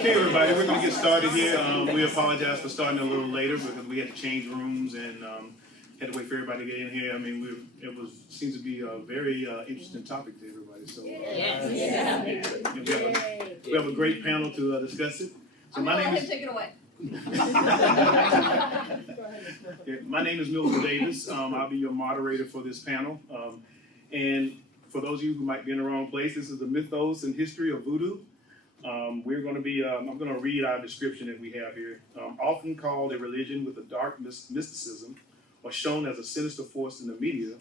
Okay, everybody, we're going to get started here. We apologize for starting a little later because we had to change rooms and had to wait for everybody to get in here. I mean, seems to be a very interesting topic to everybody. So we have a great panel to discuss it. So my name is. Take it away. My name is Milton Davis. I'll be your moderator for this panel. And for those of you who might be in the wrong place, this is the Mythos and History of Voodoo. We're going to be, I'm going to read our description that we have here. Often called a religion with a dark mysticism or shown as a sinister force in the media,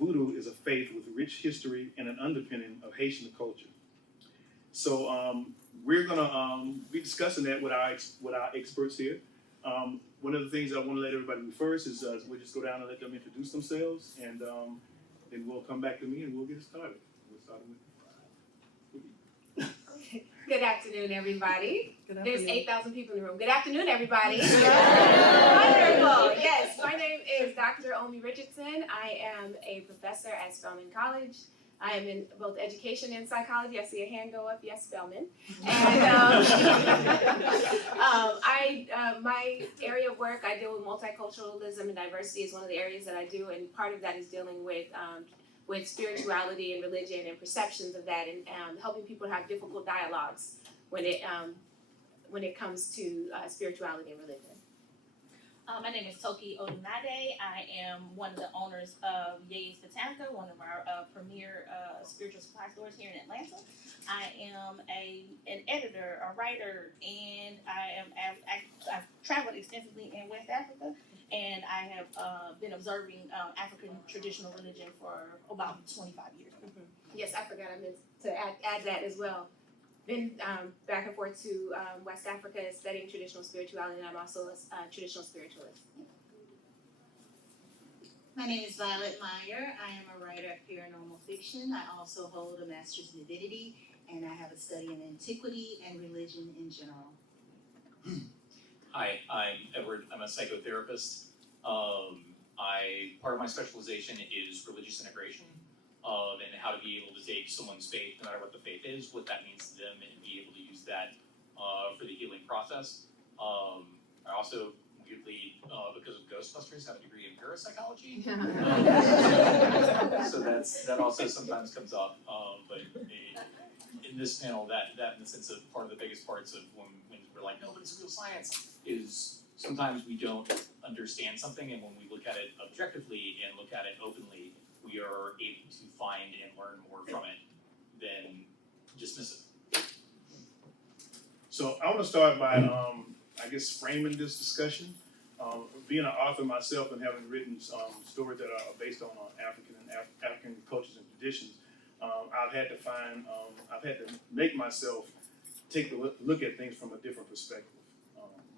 Voodoo is a faith with rich history and an underpinning of Haitian culture. So we're going to be discussing that with our experts here. One of the things I want to let everybody do first is we'll just go down and let them introduce themselves, and then we'll come back to me and we'll get started. We'll start with Good afternoon, everybody. There's 8,000 people in the room. Good afternoon, everybody. Wonderful. Yes, my name is Dr. Omi Richardson. I am a professor at Spelman College. I am in both education and psychology. I see a hand go up. Yes, Spelman. And my area of work, I deal with multiculturalism and diversity is one of the areas that I do, and part of that is dealing with spirituality and religion and perceptions of that, and helping people have difficult dialogues when it comes to spirituality and religion. My name is Toki Odunade. I am one of the owners of Ye's Botanica, one of our premier spiritual supply stores here in Atlanta. I am an editor, a writer, and I've traveled extensively in West Africa, and I have been observing African traditional religion for about 25 years. Mm-hmm. Yes, I forgot I meant to add that as well. Been back and forth to West Africa studying traditional spirituality, and I'm also a traditional spiritualist. My name is Violet Meyer. I am a writer of paranormal fiction. I also hold a master's in divinity, and I have a study in antiquity and religion in general. Hi, I'm Edward. I'm a psychotherapist. Part of my specialization is religious integration, and how to be able to take someone's faith, no matter what the faith is, what that means to them, and be able to use that for the healing process. I also, weirdly, because of Ghostbusters, have a degree in parapsychology. So that also sometimes comes up. But in this panel, that in the sense of part of the biggest parts of when we're like, no, but it's real science, is sometimes we don't understand something, and when we look at it objectively and look at it openly, we are able to find and learn more from it than dismiss it. So I want to start by, I guess, framing this discussion. Being an author myself and having written stories that are based on African cultures and traditions, I've had to make myself take a look at things from a different perspective.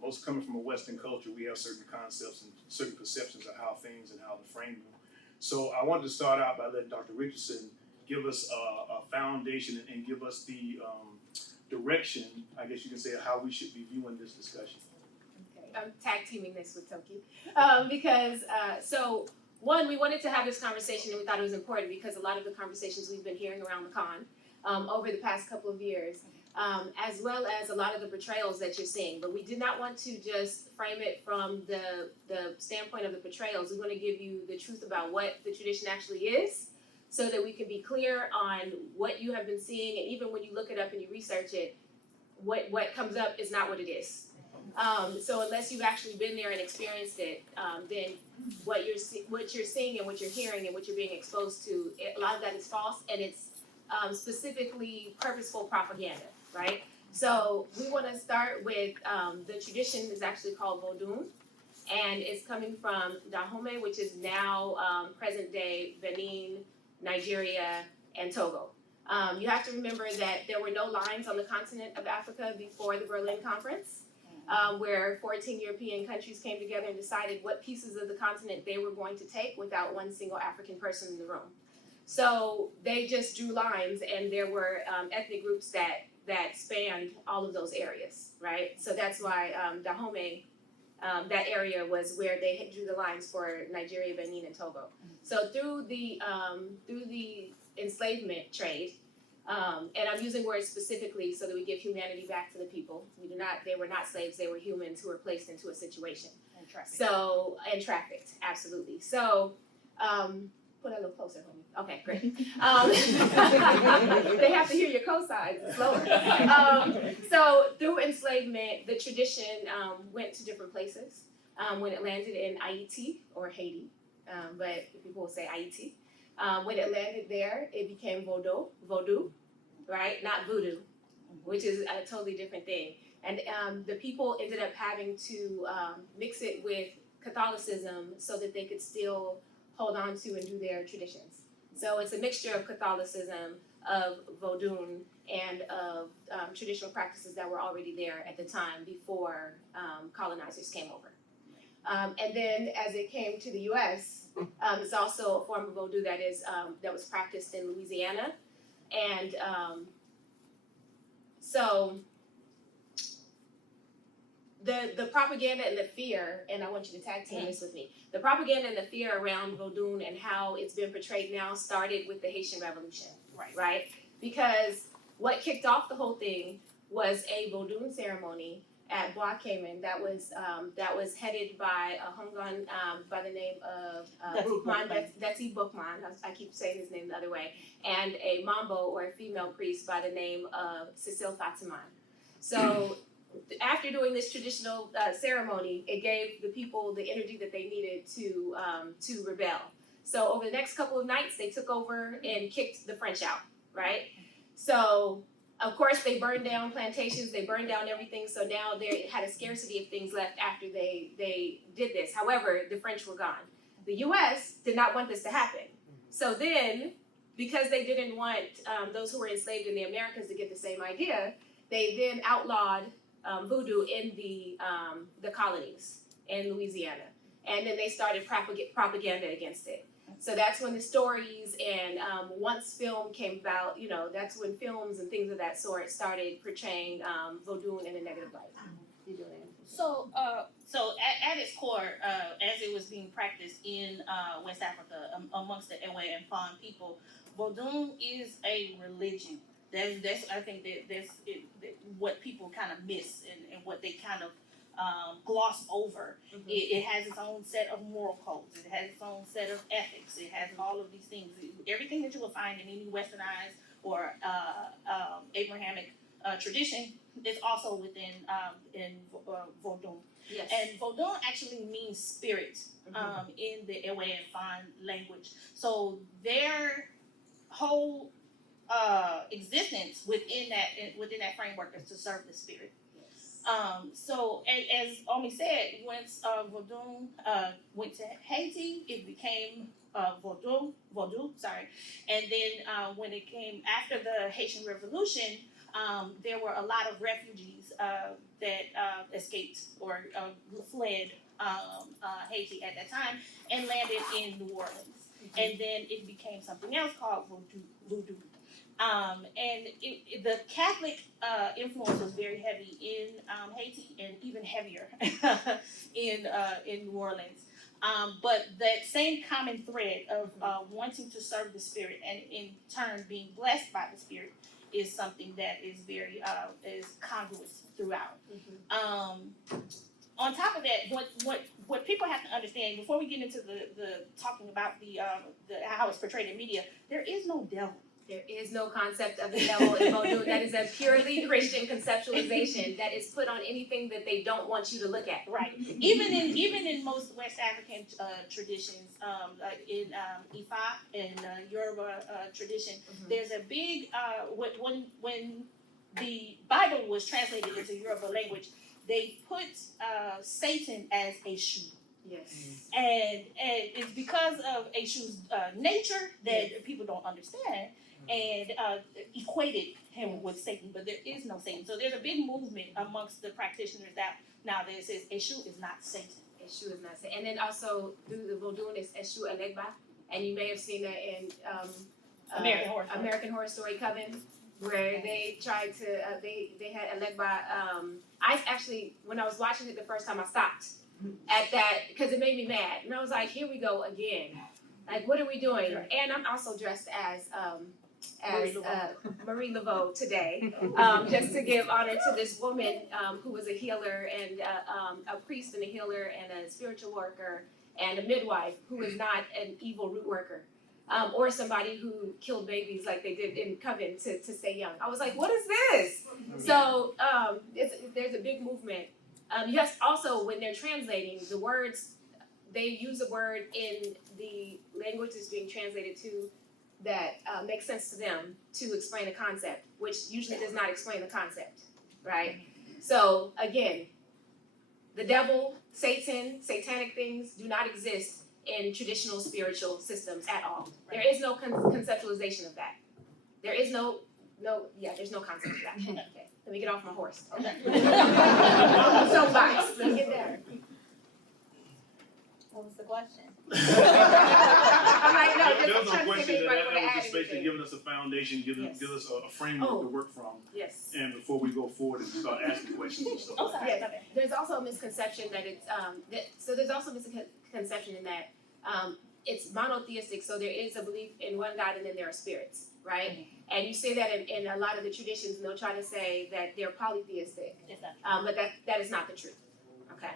Most coming from a Western culture, we have certain concepts and certain perceptions of how things and how to frame them. So I wanted to start out by letting Dr. Richardson give us a foundation and give us the direction, I guess you can say, of how we should be viewing this discussion. Okay, I'm tag teaming this with Toki because one, we wanted to have this conversation, and we thought it was important because a lot of the conversations we've been hearing around the con over the past couple of years, as well as a lot of the portrayals that you're seeing. But we did not want to just frame it from the standpoint of the portrayals. We want to give you the truth about what the tradition actually is, so that we can be clear on what you have been seeing, and even when you look it up and you research it, what comes up is not what it is. So unless you've actually been there and experienced it, then what you're seeing and what you're hearing and what you're being exposed to, a lot of that is false, and it's specifically purposeful propaganda, right? So we want to start with the tradition is actually called Vodou, and it's coming from Dahomey, which is now present day Benin, Nigeria, and Togo. You have to remember that there were no lines on the continent of Africa before the Berlin Conference, where 14 European countries came together and decided what pieces of the continent they were going to take without one single African person in the room. So they just drew lines, and there were ethnic groups that spanned all of those areas, right? So that's why Dahomey, that area was where they drew the lines for Nigeria, Benin, and Togo. So through the enslavement trade, And I'm using words specifically so that we give humanity back to the people. They were not slaves, they were humans who were placed into a situation. And traffic. So, and trafficked, absolutely. So, put that a little closer, homie. Okay, great. They have to hear your cosigns, it's slower. So through enslavement, the tradition went to different places. When it landed in Haiti, or Haiti, but people will say Haiti. When it landed there, it became Vodou, right? Not voodoo, which is a totally different thing. And the people ended up having to mix it with Catholicism so that they could still hold on to and do their traditions. So it's a mixture of Catholicism, of Vodou, and of traditional practices that were already there at the time before colonizers came over. And then as it came to the U.S., it's also a form of Vodou that was practiced in Louisiana. And so the propaganda and the fear, and I want you to tag team this with me, the propaganda and the fear around Vodou and how it's been portrayed now started with the Haitian Revolution, right? Because what kicked off the whole thing was a Vodou ceremony at Bois Cayman that was headed by a Hongan by the name of Deti Boukman, I keep saying his name the other way, and a Mambo, or a female priest, by the name of Cecile Fatiman. So after doing this traditional ceremony, it gave the people the energy that they needed to rebel. So over the next couple of nights, they took over and kicked the French out, right? So of course, they burned down plantations, they burned down everything, so now they had a scarcity of things left after they did this. However, the French were gone. The U.S. did not want this to happen. So then, because they didn't want those who were enslaved in the Americas to get the same idea, they then outlawed voodoo in the colonies in Louisiana. And then they started propaganda against it. So that's when the stories and once film came about, that's when films and things of that sort started portraying Vodou in a negative light. You doing it? So at its core, as it was being practiced in West Africa amongst the Ewe and Fon people, Vodou is a religion. That's I think that's what people kind of miss and what they kind of gloss over. Mm-hmm. It has its own set of moral codes. It has its own set of ethics. It has all of these things. Everything that you will find in any westernized or Abrahamic tradition is also within in Vodou. Yes. And Vodou actually means spirit in the Ewe and Fon language. So their whole existence within that framework is to serve the spirit. So as Omi said, once Vodou went to Haiti, it became Vodou, and then when it came after the Haitian Revolution, there were a lot of refugees that escaped or fled Haiti at that time and landed in New Orleans, and then it became something else called Voodoo. And the Catholic influence was very heavy in Haiti, and even heavier in New Orleans. But that same common thread of wanting to serve the Spirit and in turn being blessed by the Spirit is something that is very is congruous throughout. On top of that, what people have to understand before we get into the talking about the how it's portrayed in media, there is no devil. There is no concept of the devil in Vodou. That is a purely Christian conceptualization that is put on anything that they don't want you to look at. Right. Even in most West African traditions, like in Ifa and Yoruba tradition, there's a big when the Bible was translated into Yoruba language, they put Satan as Eshu. Yes. And it's because of Eshu's nature that people don't understand and equated him with Satan, but there is no Satan. So there's a big movement amongst the practitioners now that says Eshu is not Satan. Eshu is not Satan. And then also through the Vodou is Eshu Elegba, and you may have seen that in American Horror Story Coven, where they tried to they had Elegba. I actually, when I was watching it the first time, I stopped at that because it made me mad, and I was like, here we go again. Like, what are we doing? Right. And I'm also dressed as as Marie Laveau today, just to give honor to this woman who was a healer and a priest and a healer and a spiritual worker and a midwife who was not an evil root worker. Or somebody who killed babies like they did in Coven to stay young. I was like, what is this? So there's a big movement. Yes, also when they're translating the words, they use a word in the language that's being translated to that makes sense to them to explain a concept, which usually does not explain the concept, right? So again, the devil, Satan, satanic things do not exist in traditional spiritual systems at all. There is no conceptualization of that. There is there's no concept of that. Okay, let me get off my horse. Soapbox, let's get there. What was the question? I'm like, no, There was just no trying to question see if anybody that wanna was add just basically anything. giving us a foundation, give Yes. us a framework to work from. Yes. And before we go forward and start asking questions and stuff. Oh, sorry. Yes, there's also a misconception that it's so there's also a misconception in that it's monotheistic, so there is a belief in one God and then there are spirits, right? And you say that in a lot of the traditions, and they'll try to say that they're polytheistic, It's not. but that is not the truth. Okay.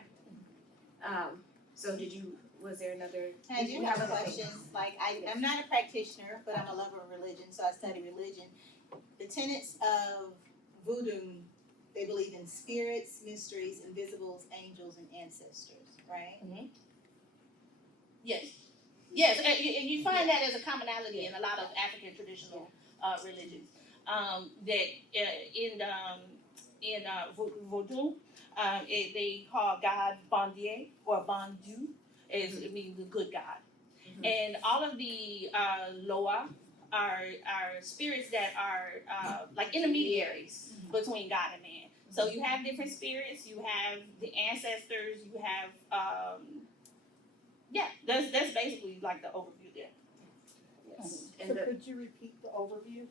So was there another? I do have a question. Like, I'm not a practitioner, but I'm a lover of religion, so I study religion. The tenets of Voodoo, they believe in spirits, mysteries, invisibles, angels, and ancestors, right? Yes. Yes, and you find that as a commonality in a lot of African traditional religions. That in Vodou, they call God Bon Dieu or Bon Dieu, it means the good God. And all of the Loa are spirits that are like intermediaries between God and man. So you have different spirits, you have the ancestors, you have that's basically like the overview there. Yes. So could you repeat the overview,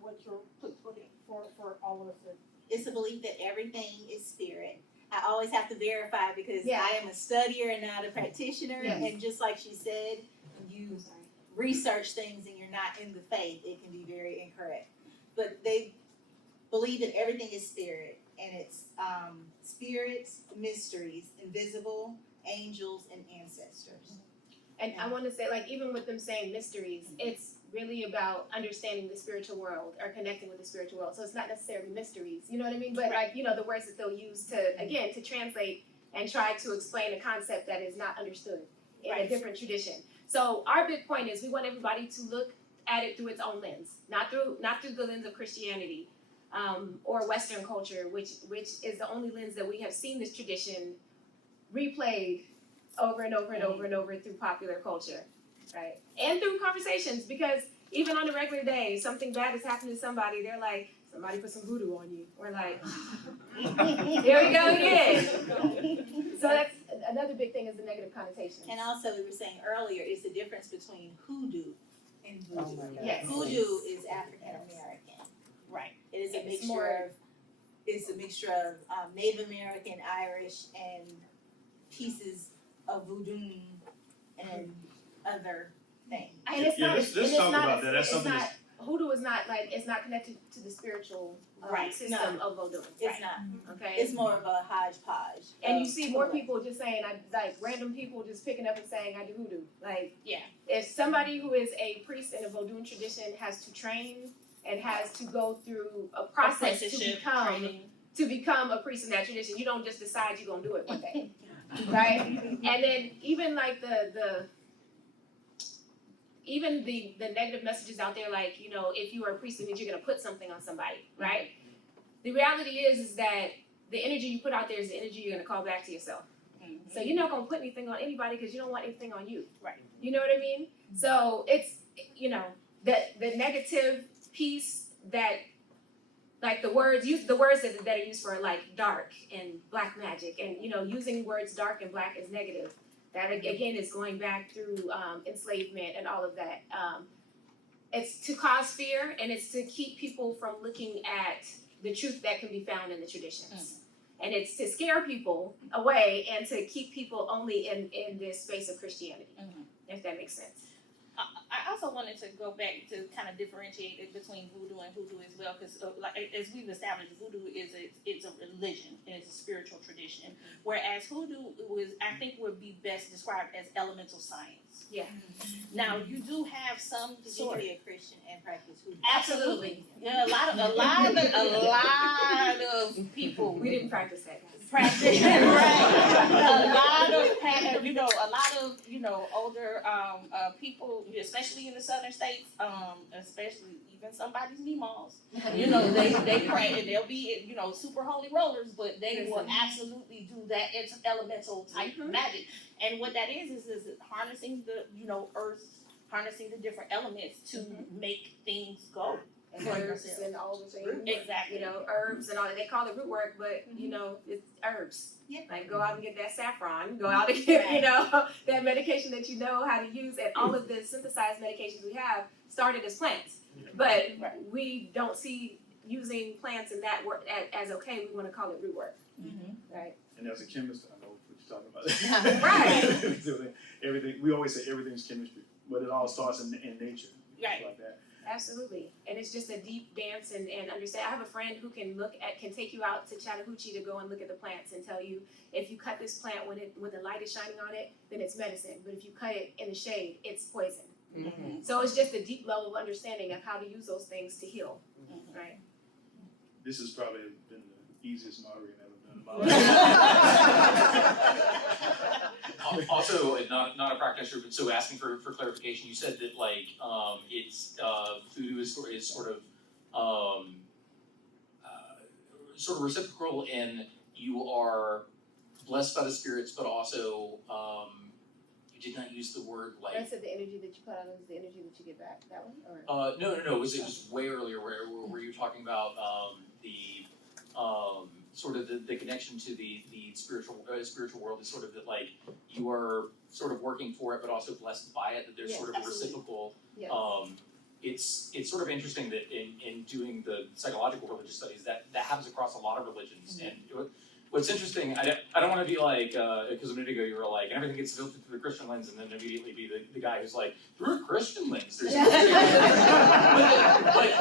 what you're putting for all of us? It's a belief that everything is spirit. I always have to verify because Yeah. I am a studier and not a practitioner. Yes. And just like she said, you research things and you're not in the faith, it can be very incorrect. But they believe that everything is spirit, and it's spirits, mysteries, invisible, angels, and ancestors. And I want to say, like, even with them saying mysteries, it's really about understanding the spiritual world or connecting with the spiritual world. So it's not necessarily mysteries, you know what I mean? But like, the words that they'll use to translate and try to explain a concept that is not understood in a different tradition. So our big point is we want everybody to look at it through its own lens, not through the lens of Christianity or Western culture, which is the only lens that we have seen this tradition replayed over and over and over and over through popular culture, right? And through conversations, because even on a regular day, something bad is happening to somebody, they're like, somebody put some voodoo on you. Or like, here we go again. So that's another big thing is the negative connotations. And also, we were saying earlier, is the difference between hoodoo and voodoo. Yes. Hoodoo is African American. Right. It is a It's mixture more- of Native American, Irish, and pieces of voodoo and other things. And it's Yeah, not, let's and it's talk not, about that. That's it's something not, hoodoo is not like, it's not connected to the spiritual Right, system of Vodou, It's not. okay? It's more of a hodgepodge. And you of see more tooling. people just saying, like random people just picking up and saying, I do hoodoo. Like, Yeah. if somebody who is a priest in a Vodou tradition has to train and has to go through a process to Apprenticeship, become training. a priest in that tradition, you don't just decide you're gonna do it one day, right? And then even like the negative messages out there, like, if you are a priest, it means you're gonna put something on somebody, right? The reality is that the energy you put out there is the energy you're gonna call back to yourself. So you're not gonna put anything on anybody because you don't want anything on you. Right. You know what I mean? So it's, the negative piece that, like the words that are used for like dark and black magic and, using words dark and black as negative. That again is going back through enslavement and all of that. It's to cause fear and it's to keep people from looking at the truth that can be found in the traditions. And it's to scare people away and to keep people only in this space of Christianity, if that makes sense. I also wanted to go back to kind of differentiate it between voodoo and hoodoo as well, because like as we've established, voodoo is it's a religion and it's a spiritual tradition, whereas hoodoo I think would be best described as elemental science. Yeah. Now you do have some Because you sort. can be a Christian and practice hoodoo. Absolutely. Yeah, a lot of people. We didn't practice that, guys. Practice, right? A lot of older people, especially in the southern states, especially even somebody's Nemoms, they pray and they'll be super holy rollers, but they will absolutely do that. It's elemental type magic, and what that is harnessing the earth, harnessing the different elements to make things go. Herbs and all the things. Exactly. Herbs and all that. They call it root work, but it's herbs. Yeah. Like go out and get that saffron, go out and get, that medication that you know how to use, and all of the synthesized medications we have started as plants. But we don't see using plants in that work as okay. We want to call it root work. Right. And as a chemist, I know what you're talking about. Right. Everything, we always say everything's chemistry, but it all starts in nature. Right. Like that. Absolutely. And it's just a deep dance and understand. I have a friend who can take you out to Chattahoochee to go and look at the plants and tell you if you cut this plant when the light is shining on it, then it's medicine. But if you cut it in the shade, it's poison. So it's just a deep level of understanding of how to use those things to heal. Right. This has probably been the easiest moderating I've ever done in my life. Also, not a practitioner, but so asking for clarification, you said that it's voodoo is sort of reciprocal in you are blessed by the spirits, but also you did not use the word like. I said the energy that you put out is the energy that you get back. That one, or No. It was way earlier where you were talking about the sort of the connection to the spiritual world is sort of that you are sort of working for it but also blessed by it, that there's sort of a reciprocal. Yes. It's sort of interesting that in doing the psychological religious studies that happens across a lot of religions. And what's interesting, I don't want to be like, because a minute ago you were like, and everything gets filtered through the Christian lens, and then immediately be the guy who's like, through a Christian lens, there's but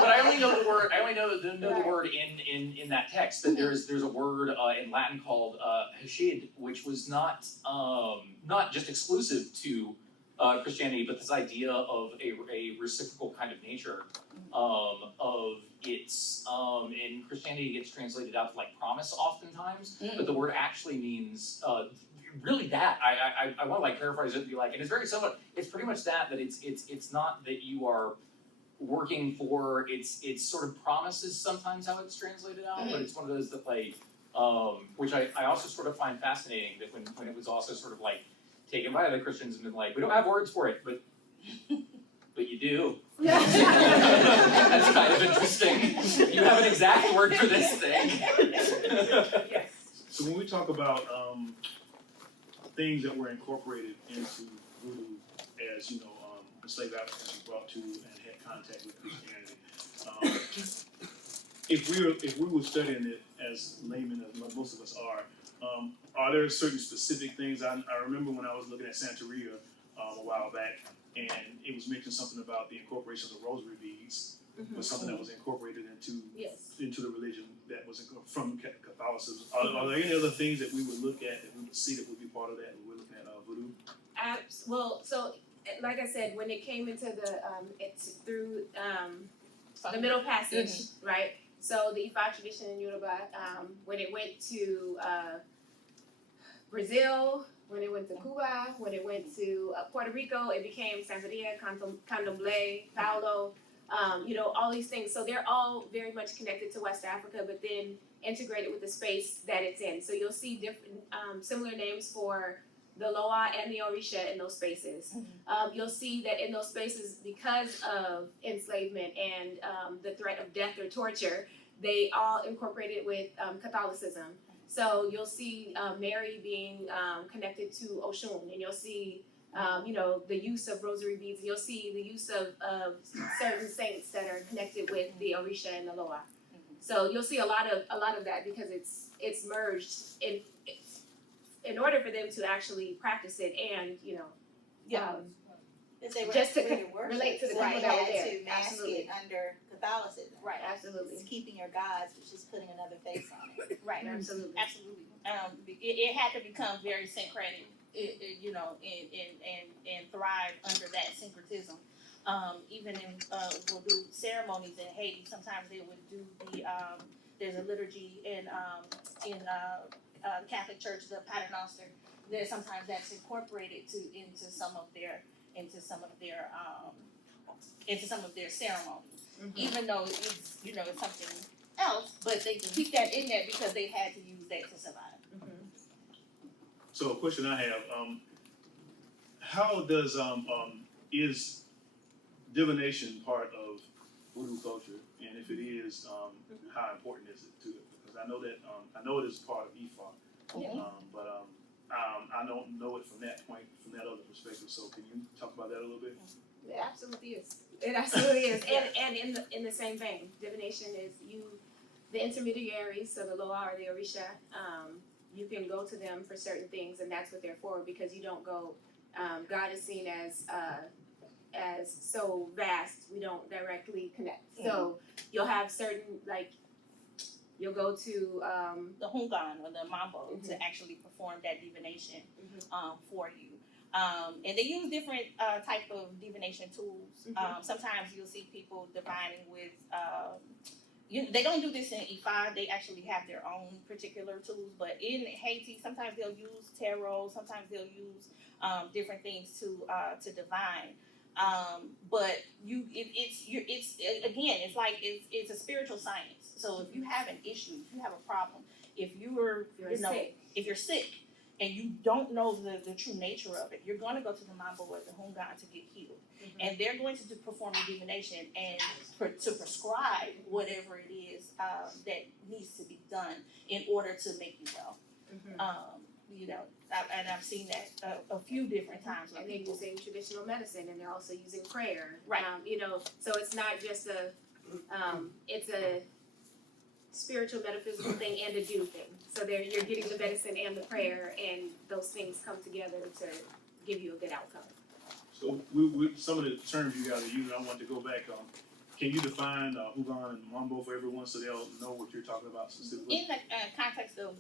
I only know the word. I only know the word in that text. That there's a word in Latin called hashid, which was not just exclusive to Christianity, but this idea of a reciprocal kind of nature of its in Christianity it gets translated out to like promise oftentimes, but the word actually means really that. I want to like paraphrase it and be like, and it's very similar. It's pretty much that it's not that you are working for it's sort of promises sometimes how it's translated out, but it's one of those that like which I also sort of find fascinating that when it was also sort of like taken by other Christians and been like, we don't have words for it, but you do. That's kind of interesting. You have an exact word for this thing. Yes. So when we talk about things that were incorporated into voodoo as enslaved Africans were brought to and had contact with Christianity, if we were studying it as laymen as most of us are there certain specific things? I remember when I was looking at Santeria a while back, and it was mentioned something about the incorporation of the rosary beads was something that was incorporated into the religion that was from Catholicism. Are there any other things that we would look at that we would see that would be part of that when we're looking at voodoo? Well, so like I said, when it came into the it's through the Middle Passage, right? So the Ifa tradition in Yoruba, when it went to Brazil, when it went to Cuba, when it went to Puerto Rico, it became Santeria, Candomblé, Paulo, all these things. So they're all very much connected to West Africa, but then integrated with the space that it's in. So you'll see different similar names for the Loa and the Orisha in those spaces. You'll see that in those spaces, because of enslavement and the threat of death or torture, they all incorporated with Catholicism. So you'll see Mary being connected to Oshun, and you'll see the use of rosary beads. You'll see the use of certain saints that are connected with the Orisha and the Loa. So you'll see a lot of that because it's merged in order for them to actually practice it and If they were Just to free worship, relate to the so people you that were had there. to mask Absolutely. it under Catholicism. Right. Absolutely. It's keeping your gods, which is putting another face on it. Right. Absolutely. Absolutely. It had to become very syncretic, you know, and thrive under that syncretism. Even in Vodou ceremonies in Haiti, sometimes they would do there's a liturgy in Catholic Church, the Paternoster. There sometimes that's incorporated into some of their ceremonies, even though it's it's something else, but they keep that in there because they've had to use that to survive. So a question I have, how does, is divination part of voodoo culture? And if it is, how important is it to it? Because I know that, I know it is part of Ifa, Yeah. but I don't know it from that point, from that other perspective. So can you talk about that a little bit? It absolutely is. It absolutely is. And in the same vein, divination is the intermediaries, so the Loa or the Orisha, you can go to them for certain things, and that's what they're for, because you don't go, God is seen as so vast, we don't directly connect. So you'll have certain, like, you'll go to, The hungan or the mambo to actually perform that divination for you. And they use different type of divination tools. Sometimes you'll see people divining with they don't do this in Ifa, they actually have their own particular tools, but in Haiti sometimes they'll use tarot, sometimes they'll use different things to divine. But it's a spiritual science. So if you have an issue, if you have a problem, if you're sick and you don't know the true nature of it, you're going to go to the mambo or the hungan to get healed. And they're going to perform a divination and to prescribe whatever it is that needs to be done in order to make you well. And I've seen that a few different times. and they're using traditional medicine, and they're also using prayer. Right. So it's not just it's a spiritual metaphysical thing and a do thing. So you're getting the medicine and the prayer, and those things come together to give you a good outcome. So we some of the terms you guys are using, I want to go back on. Can you define Hugan and Mambo for everyone so they'll know what you're talking about specifically? In the context of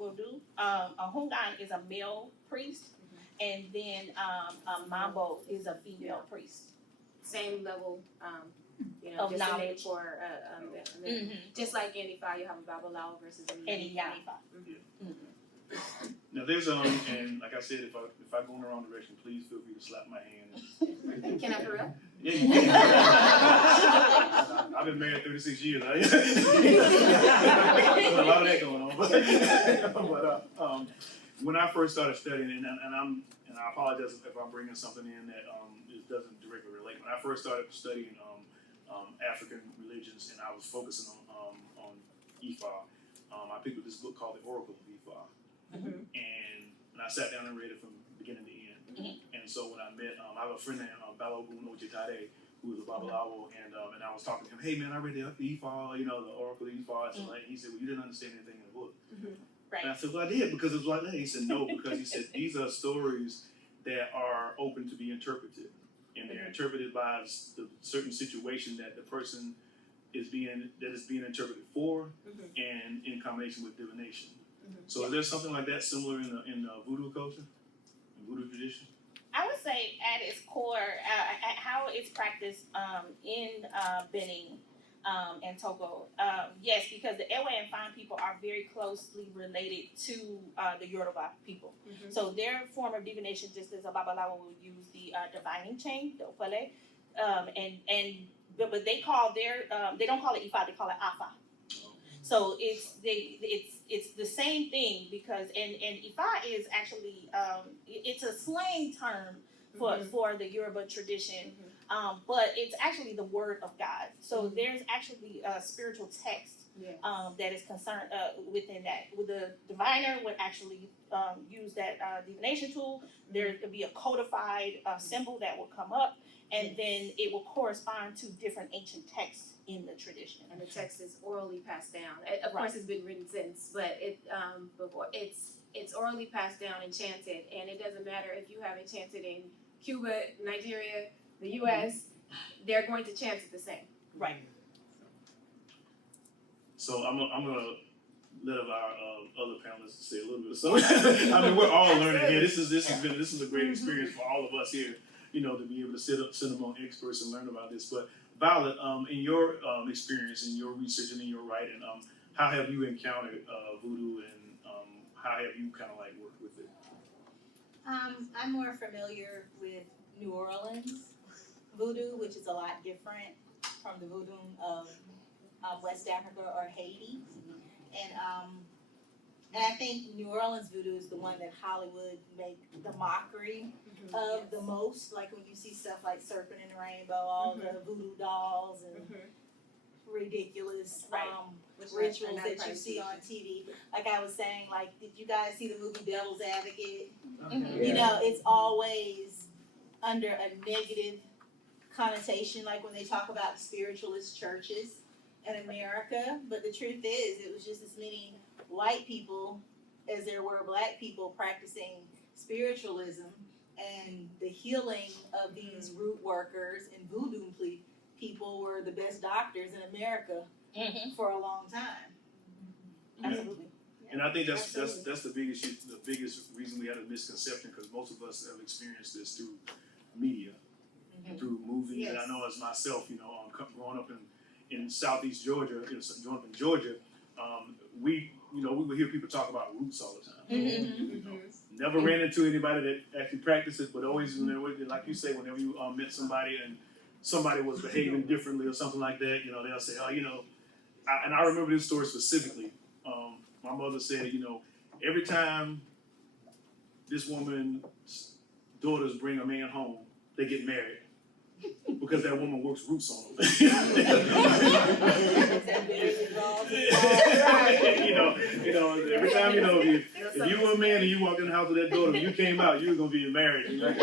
Vodou, a hungan is a male priest, and then a mambo is a female priest. Same level, Of just a name knowledge. for just like in Ifa, you have a Babalawo versus a Any Now there's and like I said, if I go in the wrong direction, please feel free to slap my hand. Can I for real? Yeah, you can. I've been married 36 years. There's a lot of that going on. But when I first started studying, and I apologize if I'm bringing something in that it doesn't directly relate. When I first started studying African religions, and I was focusing on Ifa, I picked up this book called The Oracle of Ifa, and I sat down and read it from beginning to end. And so when I met, I have a friend named Balogun Ojitade, who was a Babalawo, and I was talking to him. Hey man, I read the Ifa, the Oracle of Ifa. And so he said, well, you didn't understand anything in the book. Right. And I said, well, I did, because it was like that. He said, no, because he said these are stories that are open to be interpreted, and they're interpreted by the certain situation that the person is being interpreted for, and in combination with divination. So is there something like that similar in voodoo culture, in voodoo tradition? I would say at its core, how it's practiced in Benin and Togo, yes, because the Ewe and Fan people are very closely related to the Yoruba people. So their form of divination, just as a Babalawo will use the divining chain, the opele, but they call they don't call it Ifa, they call it Afa. So it's the same thing, because and Ifa is actually it's a slang term for the Yoruba tradition, but it's actually the word of God. So there's actually a spiritual text that is concerned within that. With the diviner would actually use that divination tool. There could be a codified symbol that will come up, and then it will correspond to different ancient texts in the tradition. And the text is orally passed down. Of course, it's been written since, but it's orally passed down and chanted. And it doesn't matter if you have it chanted in Cuba, Nigeria, the US, they're going to chant it the same. Right. So I'm gonna let our other panelists say a little bit of something. I mean, we're all learning here. This is a great experience for all of us here. You know, to be able to sit among experts and learn about this. But Violet, in your experience, in your research, and in your writing, how have you encountered voodoo, and how have you kind of like worked with it? I'm more familiar with New Orleans voodoo, which is a lot different from the voodoo of West Africa or Haiti. And I think New Orleans voodoo is the one that Hollywood make the mockery of the most. Like when you see stuff like Serpent and the Rainbow, all the voodoo dolls and ridiculous rituals that you see on TV. Like I was saying, like, did you guys see the movie Devil's Advocate? You know, it's always under a negative connotation, like when they talk about spiritualist churches in America. But the truth is, it was just as many white people as there were black people practicing spiritualism, and the healing of these root workers and voodoo people were the best doctors in America for a long time. Absolutely. And I think that's the biggest reason we had a misconception, because most of us have experienced this through media, through movies. And I know as myself, you know, growing up in Southeast Georgia, growing up in Georgia, we would hear people talk about roots all the time. You know, never ran into anybody that actually practiced it, but always, like you say, whenever you met somebody and somebody was behaving differently or something like that, you know, they'll say, oh, you know, and I remember this story specifically. My mother said, you know, every time this woman's daughters bring a man home, they get married. Because that woman works roots on them. you know, every time, you know, if you were a man and you walked in the house with that daughter, when you came out, you were gonna be married, and that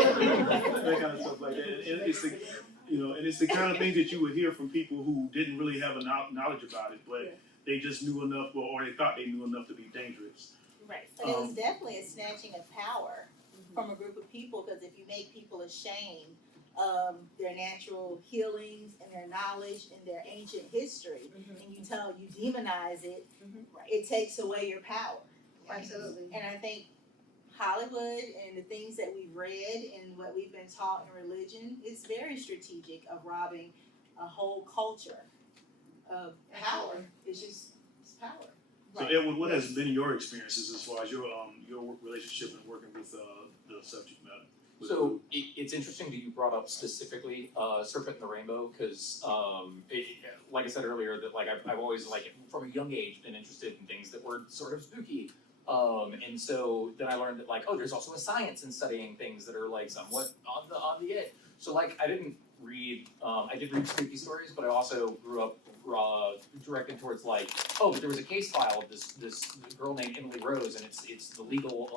kind of stuff like that. And it's the kind of things that you would hear from people who didn't really have a knowledge about it, but they just knew enough, or they thought they knew enough to be dangerous. Right. But it was definitely a snatching of power from a group of people, because if you make people ashamed of their natural healings and their knowledge and their ancient history, and you demonize it, it takes away your power. Absolutely. And I think Hollywood and the things that we've read and what we've been taught in religion is very strategic of robbing a whole culture of power. It's power. So Edward, what has been your experiences as far as your relationship and working with the subject matter? So it's interesting that you brought up specifically Serpent and the Rainbow, because like I said earlier, that like I've always, like, from a young age been interested in things that were sort of spooky, and so then I learned that, like, oh, there's also a science in studying things that are like somewhat on the edge. So like I did read spooky stories, but I also grew up directed towards, like, oh, but there was a case file of this girl named Emily Rose, and it's the legal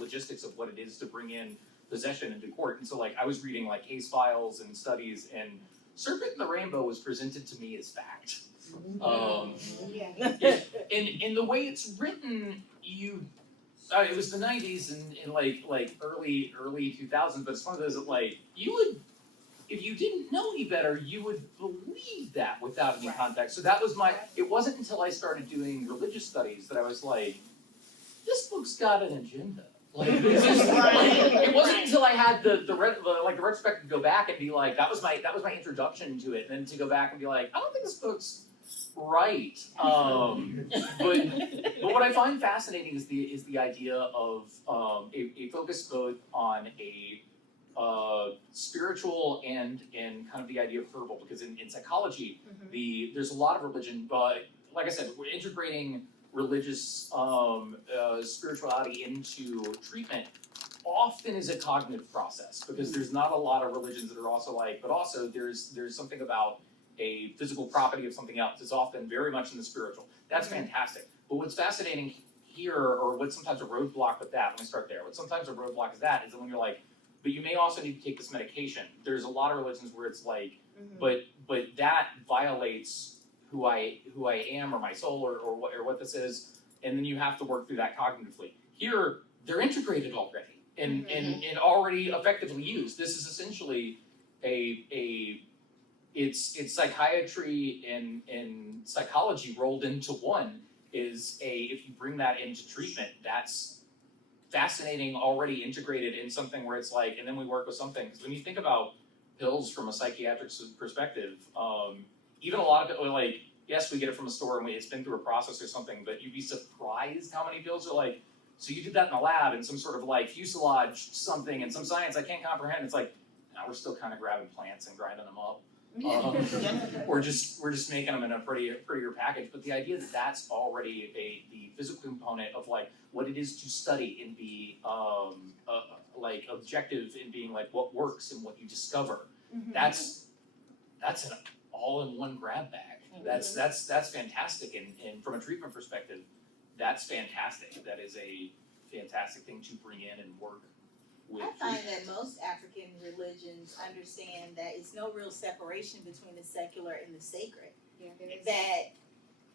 logistics of what it is to bring in possession into court. And so, like, I was reading, like, case files and studies, and Serpent and the Rainbow was presented to me as fact. And the way it's written, it was the 90s and like early 2000s, but it's one of those that, like, you would, if you didn't know any better, you would believe that without any context. So that was it wasn't until I started doing religious studies that I was like, this book's got an agenda. Like, it wasn't until I had the retrospective to go back and be like, that was my introduction to it, and then to go back and be like, I don't think this book's right. But what I find fascinating is the idea of a focus both on a spiritual and kind of the idea of herbal, because in psychology, there's a lot of religion, but like I said, we're integrating religious spirituality into treatment often is a cognitive process, because there's not a lot of religions that are also like, but also there's something about a physical property of something else. It's often very much in the spiritual. That's fantastic. But what's fascinating here, or what's sometimes a roadblock with that, let me start there. What sometimes a roadblock is that when you're like, but you may also need to take this medication. There's a lot of religions where it's like, but that violates who I am, or my soul, or what this is, and then you have to work through that cognitively. Here, they're integrated already. and already effectively used. This is essentially it's psychiatry and psychology rolled into one. If you bring that into treatment, that's fascinating, already integrated in something where it's like, and then we work with something, because when you think about pills from a psychiatric perspective, even a lot of it, like, yes, we get it from a store and it's been through a process or something, but you'd be surprised how many pills are like, so you did that in the lab in some sort of like fuselage something and some science I can't comprehend. It's like, now we're still kind of grabbing plants and grinding them up. We're just making them in a prettier package. But the idea that that's already the physical component of like what it is to study and be like objective in being like what works and what you discover. That's an all-in-one grab bag. That's fantastic. And from a treatment perspective, that's fantastic. That is a fantastic thing to bring in and work with. I find that most African religions understand that it's no real separation between the secular and the sacred. Yeah, there is. That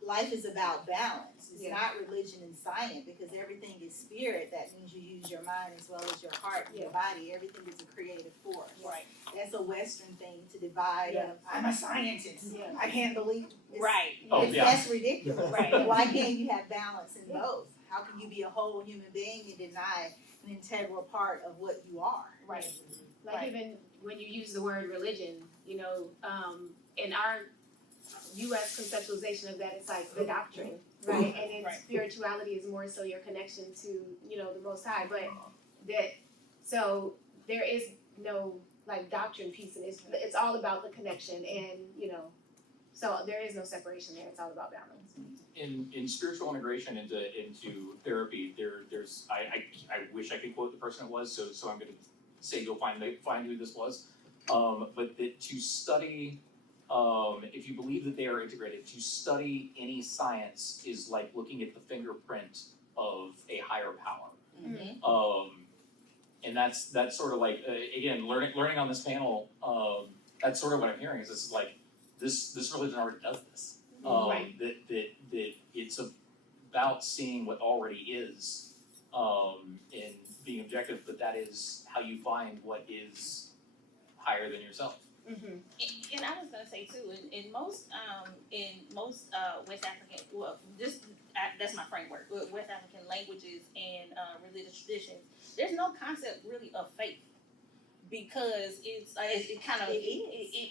life is about balance. It's Yeah. not religion and science, because everything is spirit. That means you use your mind as well as your heart and your body. Everything is a creative force. Right. That's a Western thing to divide. Yeah. I'm a scientist. Yeah. I can't believe. Right. Oh, yeah. That's ridiculous. Right. Why can't you have balance in both? How can you be a whole human being and deny an integral part of what you are? Right. Like Right. even when you use the word religion, you know, in our U.S. conceptualization of that, it's like the doctrine, right? And then Right. spirituality is more so your connection to, you know, the Most High. But so there is no like doctrine piece, and it's all about the connection, and you know, so there is no separation there. It's all about balance. In spiritual integration into therapy, there's I wish I could quote the person it was, so I'm gonna say you'll find who this was. But that to study, if you believe that they are integrated, to study any science is like looking at the fingerprint of a higher power. And that's sort of like again learning on this panel. That's sort of what I'm hearing is this is like this religion already does this. Right. That it's about seeing what already is, and being objective, but that is how you find what is higher than yourself. Mm-hmm. And I was gonna say too, in most West African, well, that's my framework. West African languages and religious traditions, there's no concept really of faith, because it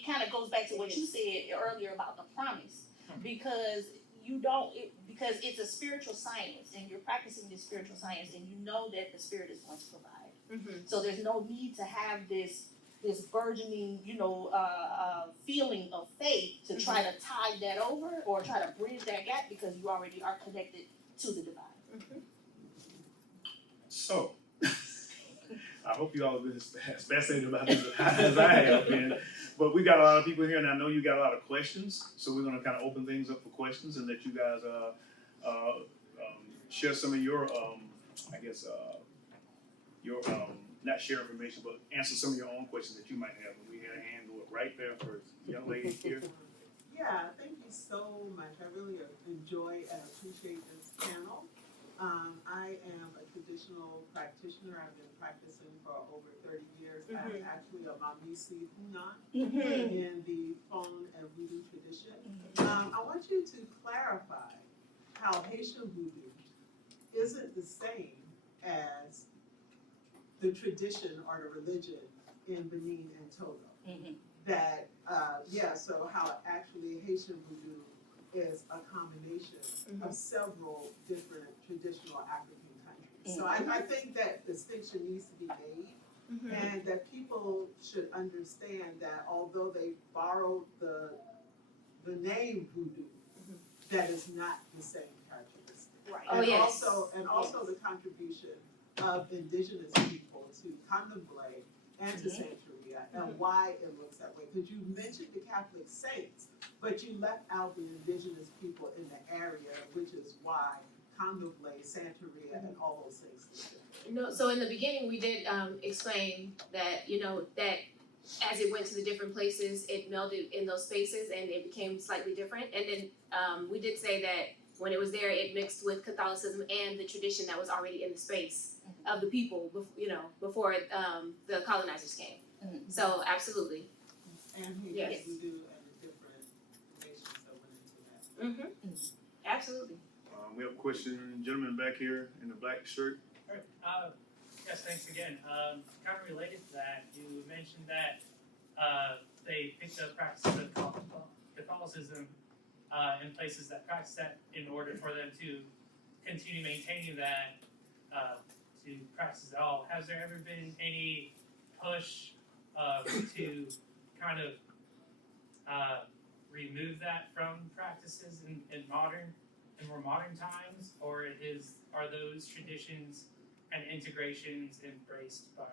kind of goes back to what you said earlier about the promise, because because it's a spiritual science and you're practicing this spiritual science and you know that the spirit is going to provide. Mm-hmm. So there's no need to have this burgeoning, feeling of faith to try to tide that over or try to bridge that gap, because you already are connected to the divine. Mm-hmm. So, I hope you all have been as fascinated about this as I have been. But we got a lot of people here, and I know you got a lot of questions. So we're going to kind of open things up for questions and let you guys share some of your, not share information, but answer some of your own questions that you might have. And we had a hand do it right there first. Young lady here. Yeah, thank you so much. I really enjoy and appreciate this panel. I am a traditional practitioner. I've been practicing for over 30 years. I'm actually a Mamisi Hunan in the Fon and Voodoo tradition. I want you to clarify how Haitian Voodoo isn't the same as the tradition or the religion in Benin and Togo. That, so how actually Haitian Voodoo is a combination of several different traditional African countries. So I think that distinction needs to be made, and that people should understand that although they borrowed the name Voodoo, that is not the same characteristic. Right. Oh, yes. Also the contribution of indigenous people to Candomblé and to Santeria, and why it looks that way. Because you mentioned the Catholic saints, but you left out the indigenous people in the area, which is why Candomblé, Santeria, and all those things. No, so in the beginning we did explain that, you know, that as it went to the different places, it melded in those spaces and it became slightly different. And then we did say that when it was there, it mixed with Catholicism and the tradition that was already in the space of the people, before the colonizers came. Mhm. So absolutely. And he Yes. has to do and the different nations that went into that. Absolutely. We have a question, gentleman back here in the black shirt. Yes, thanks again. Kind of related to that, you mentioned that they picked up practices of Catholicism in places that practice that in order for them to continue maintaining that to practice it all. Has there ever been any push to kind of remove that from practices in more modern times, or are those traditions and integrations embraced by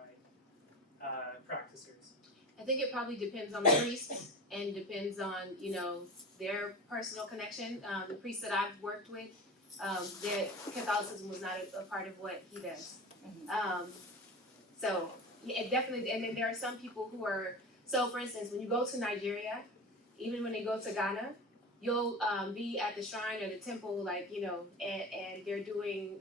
practicers? I think it probably depends on the priest and depends on, their personal connection. The priest that I've worked with, their Catholicism was not a part of what he does. So yeah, it definitely, and then there are some people who are, so for instance, when you go to Nigeria, even when you go to Ghana, you'll be at the shrine or the temple, and they're doing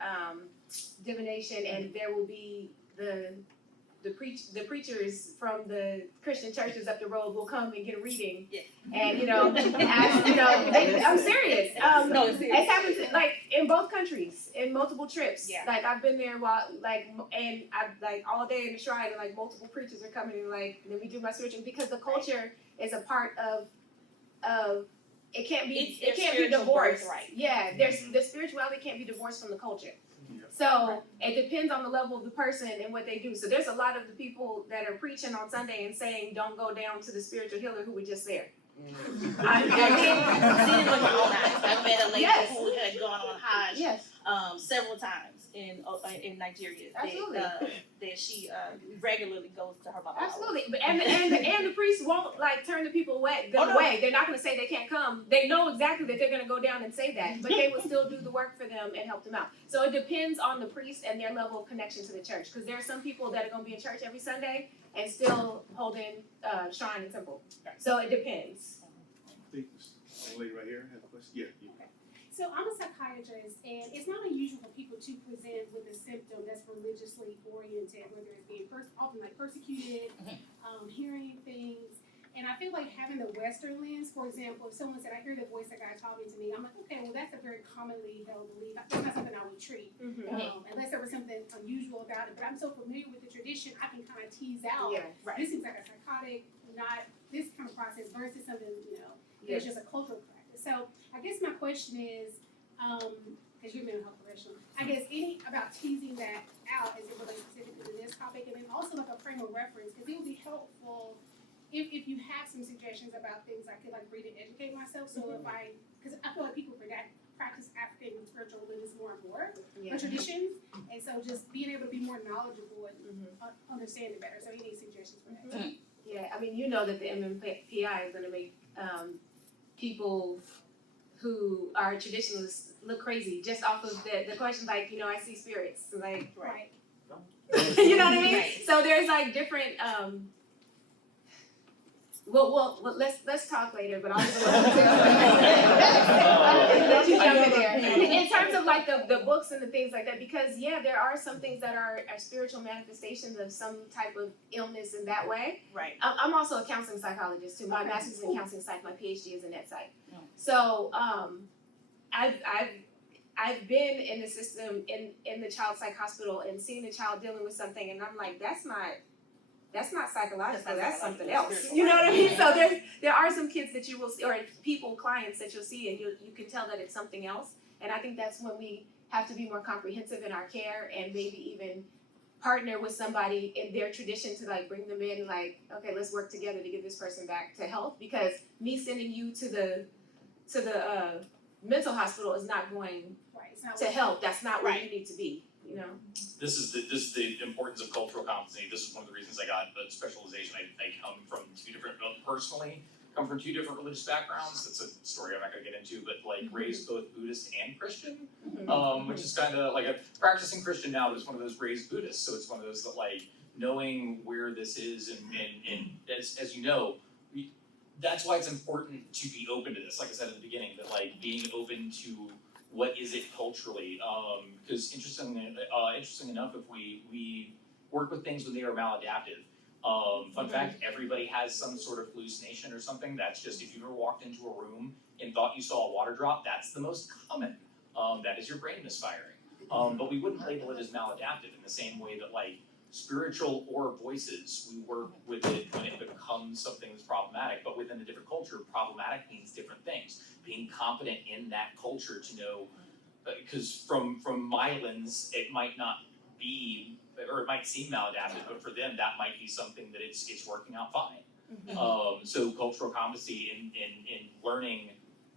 divination, and there will be the preachers from the Christian churches up the road will come and get a reading, and I'm serious. No, it's serious. It's happened in both countries in multiple trips. Yeah. I've been there and I've all day in the shrine, and multiple preachers are coming, and then we do my spiritual, because the culture is a part of it can't be It's their be divorced. birthright. Yeah, the spirituality can't be divorced from the culture. Yeah. So it depends on the level of the person and what they do. So there's a lot of the people that are preaching on Sunday and saying, "Don't go down to the spiritual healer who was just there." I've seen it with my own eyes. I've met a lady Yes. who had gone on Hajj Yes, several times in Nigeria. Absolutely. That she regularly goes to her Baba. absolutely. But and the priest won't turn the people away. Oh, no. They're not going to say they can't come. They know exactly that they're going to go down and say that, but they will still do the work for them and help them out. So it depends on the priest and their level of connection to the church. Because there are some people that are going to be in church every Sunday and still holding shrine and temple. So it depends. I think this lady right here has a question. Yeah. So I'm a psychiatrist, and it's not unusual for people to present with a symptom that's religiously oriented, whether it's being often persecuted, hearing things. And I feel like having the Western lens, for example, if someone said, "I hear the voice of God talking to me," I'm like, okay, well, that's a very commonly held belief. That's not something I would treat, unless there was something unusual about it. But I'm so familiar with the tradition, I can kind of tease out. Yeah. Right. This seems like a psychotic, not this kind of process versus something, Yes. it's just a cultural practice. So I guess my question is, because you're a mental health professional, I guess about teasing that out as it relates specifically to this topic, and then also a frame of reference, because it would be helpful if you have some suggestions about things I could read and educate myself. So because I feel like people practice African spiritual religions more and more, Yeah. traditions, and so just being able to be more knowledgeable and understand it better. So any suggestions for that? Yeah, I mean, that the MMPI is going to make people who are traditionalists look crazy just off of the question, I see spirits, Right. you know what I mean? Right. So there's different. Well, let's talk later, but I'll just let you jump in there. In terms of the books and the things like that, because there are some things that are spiritual manifestations of some type of illness in that way. Right. I'm also a counseling psychologist too. My master's in counseling psych, my PhD is in that psych. So I've been in the system in the child psych hospital and seen a child dealing with something, and I'm like, that's not psychological, that's something else. You know what I mean? So there are some kids that you will see, or clients that you'll see, and you can tell that it's something else. And I think that's when we have to be more comprehensive in our care, and maybe even partner with somebody in their tradition to bring them in, okay, let's work together to get this person back to health. Because me sending you to the mental hospital is not going It's not to help. That's not where you need to be. This is the importance of cultural competency. This is one of the reasons I got a specialization. I come from two different religious backgrounds. That's a story I'm not gonna get into, but raised both Buddhist and Christian, which is kind of a practicing Christian now, but it's one of those raised Buddhists. So it's one of those that knowing where this is and as you know, that's why it's important to be open to this. Like I said at the beginning, that being open to what is it culturally? Because interesting enough, if we work with things when they are maladaptive. Fun fact, everybody has some sort of hallucination or something. That's just, if you've ever walked into a room and thought you saw a water drop, that's the most common. That is your brain misfiring. But we wouldn't label it as maladaptive in the same way that like spiritual or voices, we work with it when it becomes something that's problematic. But within a different culture, problematic means different things. Being competent in that culture to know, because from my lens, it might not be, or it might seem maladaptive, but for them that might be something that it's working out fine. So cultural competency in learning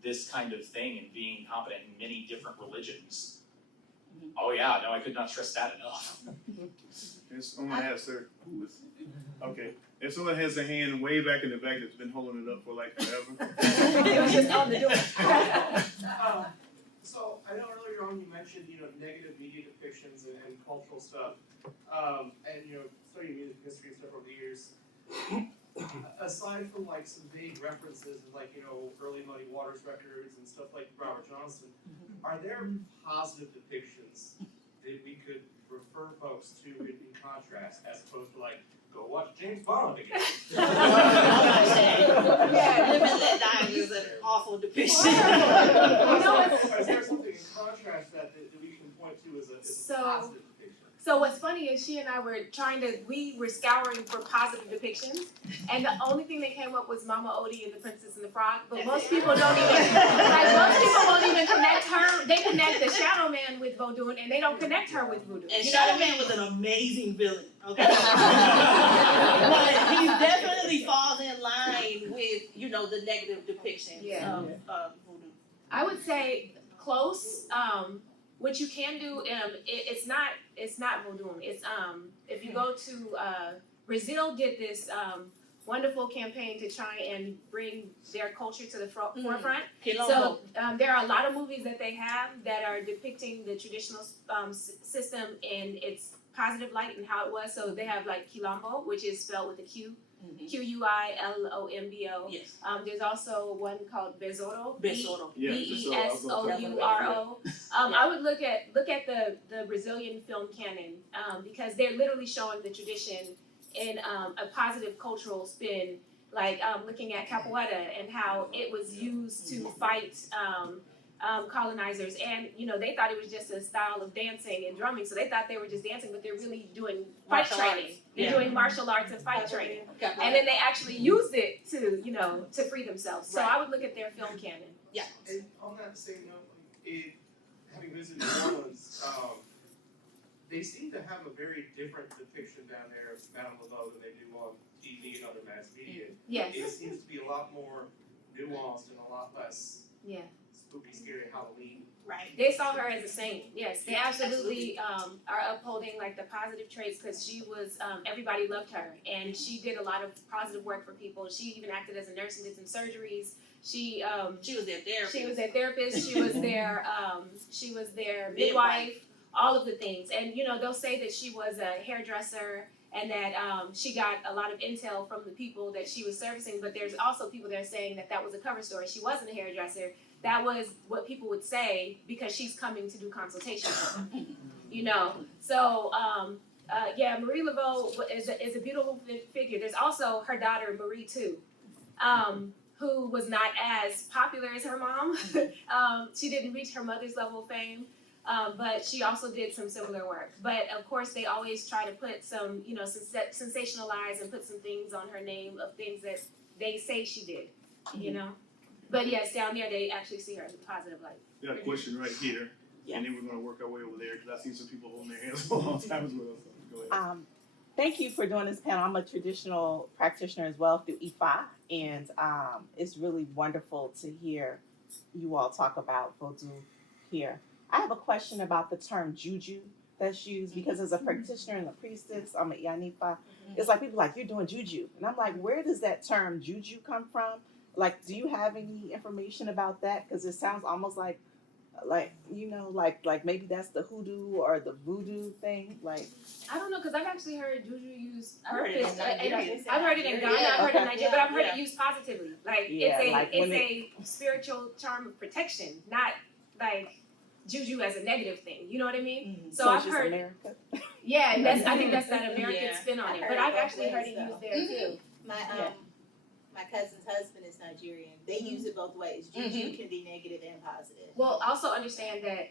this kind of thing and being competent in many different religions. Oh yeah, no, I could not stress that enough. If someone has their, okay, if someone has their hand way back in the back that's been holding it up for like forever. It was just on the door. So I know earlier on you mentioned, negative media depictions and cultural stuff, and studying music history and stuff over the years. Aside from like some vague references of like, early Muddy Waters records and stuff like Robert Johnson, are there positive depictions that we could refer folks to in contrast, as opposed to like, go watch James Bond again? Yeah. Live and Let Die is an awful depiction. Is there something in contrast that we can point to as a positive depiction? So what's funny is she and I we were scouring for positive depictions, and the only thing that came up was Mama Odie and the Princess and the Frog, but most people don't even, most people won't even connect her, they connect the Shadow Man with Vodou, and they don't connect her with Voodoo. And You know what Shadow I mean? Man was an amazing villain, okay? But he definitely falls in line with, the negative depictions Yeah. of Voodoo. I would say close. What you can do, it's not Vodou. It's if you go to Brazil did this wonderful campaign to try and bring their culture to the forefront. So there are a lot of movies that they have that are depicting the traditional system in its positive light and how it was. So they have like Quilombo, which is spelled with a Q. Quilombo. Yes. There's also one called Besouro. Besouro. Yeah, Besouro. I would look at the Brazilian film canon because they're literally showing the tradition in a positive cultural spin, like looking at capoeira and how it was used to fight colonizers, and they thought it was just a style of dancing and drumming, so they thought they were just dancing, but they're really doing fight training. They're doing martial arts and fight training, and then they actually used it to free themselves. So I would look at their film canon. Yeah. And on that same note, having visited New Orleans, they seem to have a very different depiction down there of Madame Laveau than they do on TV and other mass media. Yes. It seems to be a lot more nuanced and a lot less Yeah. spooky, scary Halloween. Right. They saw her as a saint. Yes, they absolutely are upholding like the positive traits because she was everybody loved her and she did a lot of positive work for people. She even acted as a nurse and did some surgeries. She was their therapist. She was their therapist. She was their midwife. All of the things, and they'll say that she was a hairdresser and that she got a lot of intel from the people that she was servicing. But there's also people that are saying that was a cover story. She wasn't a hairdresser. That was what people would say because she's coming to do consultations. So Marie Laveau is a beautiful figure. There's also her daughter Marie too, who was not as popular as her mom. She didn't reach her mother's level of fame. But she also did some similar work. But of course, they always try to put some, sensationalize and put some things on her name of things that they say she did, But yes, down there they actually see her as a positive light. Got a question right here, Yes. and then we're gonna work our way over there because I see some people holding their hands for a long time as well. So go ahead. Thank you for doing this panel. I'm a traditional practitioner as well through IFA, and it's really wonderful to hear you all talk about Vodou here. I have a question about the term juju that's used because as a practitioner and a priestess, I'm a Yanifa. It's like people like, you're doing juju. And I'm like, where does that term juju come from? Like, do you have any information about that? Because it sounds almost like maybe that's the hoodoo or the voodoo thing. Like, I don't know, because I've actually heard juju used I've heard it in Nigeria. I've heard it in Ghana, Yeah, I've heard it in okay. Nigeria, but I've heard it used positively. Like Yeah, it's like a spiritual charm of protection, not like juju as a negative thing. You know what I mean? Mm-hmm. So I've it's just heard, America. yeah, and I think that's that American Yeah. spin on I've it. heard But it I've both actually heard ways, it used though. there too. Yeah. My cousin's husband is Nigerian. They use it both ways. Juju can be negative and positive. Well, also understand that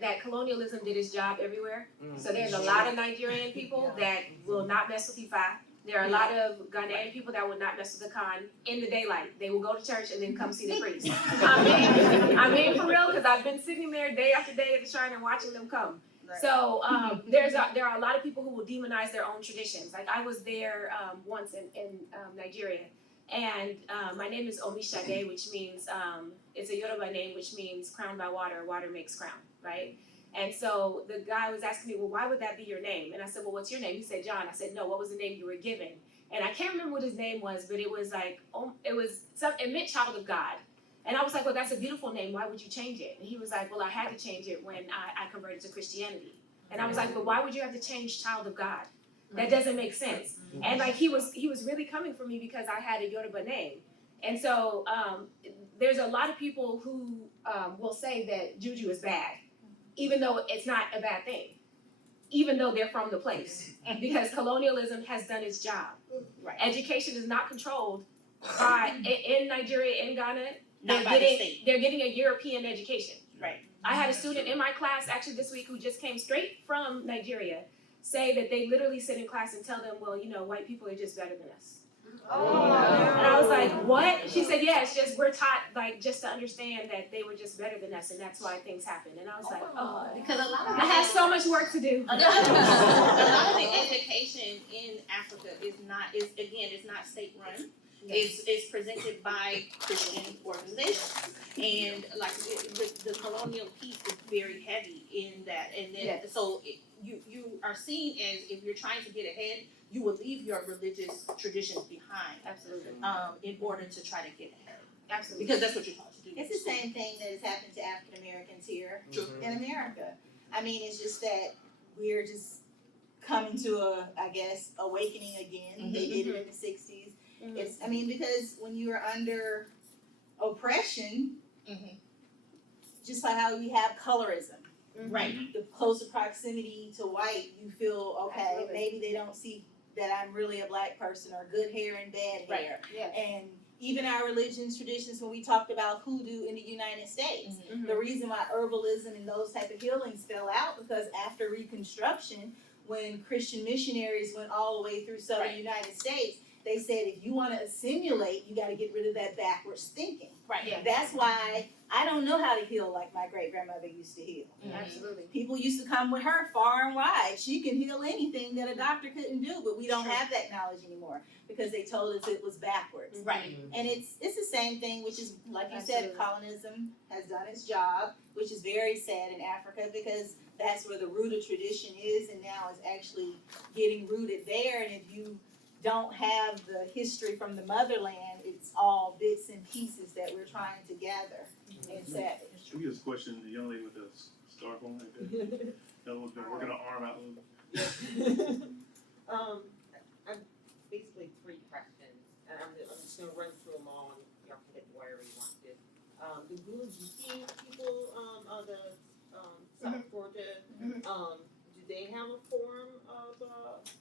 that colonialism did its job everywhere. So there's a lot of Nigerian people that will not mess with Ifa. There are a lot of Ghanaian people that will not mess with the Khan in the daylight. They will go to church and then come see the priest. I mean for real, because I've been sitting there day after day at the shrine and watching them come. So there are a lot of people who will demonize their own traditions. Like I was there once in Nigeria, and my name is Omishade, which means it's a Yoruba name, which means crowned by water. Water makes crown, right? And so the guy was asking me, well, why would that be your name? And I said, well, what's your name? He said, John. I said, no, what was the name you were given? And I can't remember what his name was, but it was like, it meant child of God. And I was like, well, that's a beautiful name. Why would you change it? And he was like, well, I had to change it when I converted to Christianity. And I was like, but why would you have to change child of God? That doesn't make sense. And like he was really coming for me because I had a Yoruba name. And so there's a lot of people who will say that juju is bad, even though it's not a bad thing, even though they're from the place, because colonialism has done its job. Right. Education is not controlled by in Nigeria, in Ghana. Not by the state. They're getting a European education. Right. I had a student in my class actually this week who just came straight from Nigeria say that they literally sit in class and tell them, well, you know, white people are just better than us. And I was like, what? She said, yeah, it's just we're taught like just to understand that they were just better than us, and that's why things happen. And I was like, oh, Because a lot of I have so much work to do. a lot of the education in Africa is not state run. It's presented by Christian organizations, and like the colonial piece is very heavy in that, and then so you are seen as if you're trying to get ahead, you will leave your religious traditions behind, Absolutely. in order to try to get ahead, Absolutely. because that's what you're taught to do. It's the same thing that has happened to African Americans here Mm-hmm. in America. I mean, it's just that we're just coming to a, I guess, awakening again. They did it in the 60s. Mhm. It's, I mean, because when you are under oppression, just like how we have colorism, Right. the closer proximity to white, you feel, okay, Absolutely. maybe they don't see that I'm really a black person or good hair and bad Right. hair. Yeah. And even our religions, traditions, when we talked about hoodoo in the United States, Mhm. the reason why herbalism and those type of healings fell out because after Reconstruction, when Christian missionaries went all the way through southern Right. United States, they said if you want to assimilate, you got to get rid of that backwards thinking. Right. Yeah. That's why I don't know how to heal like my great grandmother used to heal. Absolutely. People used to come with her far and wide. She can heal anything that a doctor couldn't do, but we don't Sure. have that knowledge anymore because they told us it was backwards. Right. And it's the same thing, which is like you said, Absolutely. colonism has done its job, which is very sad in Africa because that's where the root of tradition is, and now it's actually getting rooted there. And if you don't have the history from the motherland, it's all bits and pieces that we're trying to gather and savage. Should we just question the young lady with the scarf on like that? That one's been working her arm out a little bit. I'm basically three questions, and I'm just gonna run through them all, and y'all can get wherever you want to. The Voodoo people, the, South Georgia, do they have a form of,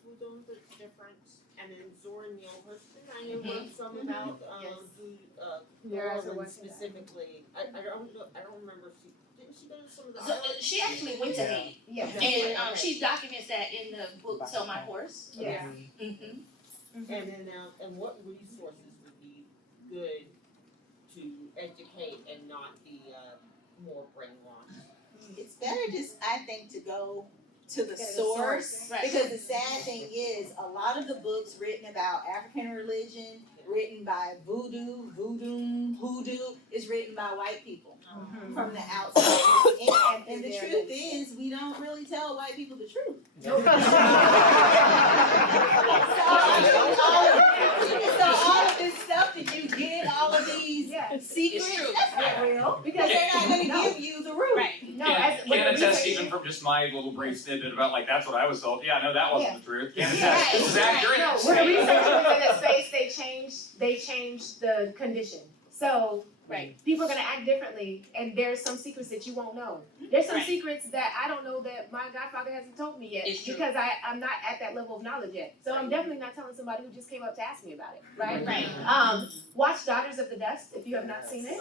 Voodoo that's different? And then Zora Neale Hurston, I know wrote some about, New There is a Orleans website. specifically. I don't remember if didn't she go to some of the So islands? she actually went to Haiti, Yeah. and she documents that in the book "Tell My Horse." Yeah. Mm-hmm. And then, and what resources would be good to educate and not be more brainwashed? It's better just, I think, to go to the Get a source. Right. Because the sad thing is, a lot of the books written about African religion, written by voodoo, hoodoo, is written by white people from the outside. And the truth is, we don't really tell white people the truth. So all of this stuff that you get, all of these secrets, It's true. that's not real. Because they're not gonna give you the root. Right. No, Can what the attest research even is- from just my little brief snippet about like that's what I was told. Yeah, no, that wasn't the truth. Can Yeah, attest. This is right. accurate. No, when the research was in a space, they changed the condition. So Right. people are gonna act differently, and there's some secrets that you won't know. There's some Right. secrets that I don't know that my godfather hasn't told me yet It's true. because I'm not at that level of knowledge yet. So I'm definitely not telling somebody who just came up to ask me about it, right? Right. Watch Daughters of the Dust if you have not seen it.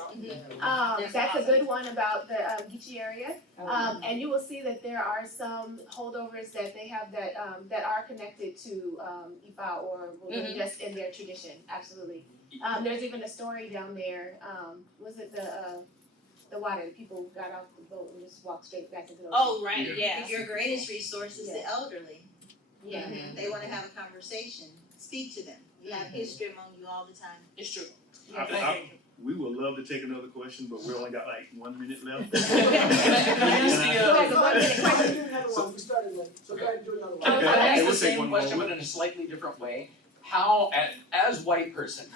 That's That's a awesome. good one about the Geechee area. And you will see that there are some holdovers that they have that are connected to Ifa or Voodoo just in their tradition. Absolutely. There's even a story down there. Was it the water? People got off the boat and just walked straight back into the ocean. Oh, right, yeah. Your greatest resource is the elderly. Yeah. They wanna have a conversation, speak to them. You have history among you all the time. It's true. We would love to take another question, but we only got like 1 minute left. Can I ask the, Who has a 1 minute question? Do another one, we started late, so go ahead and do another one. Can I Okay, ask we'll the take same one more. question but in a slightly different way? How, as white person,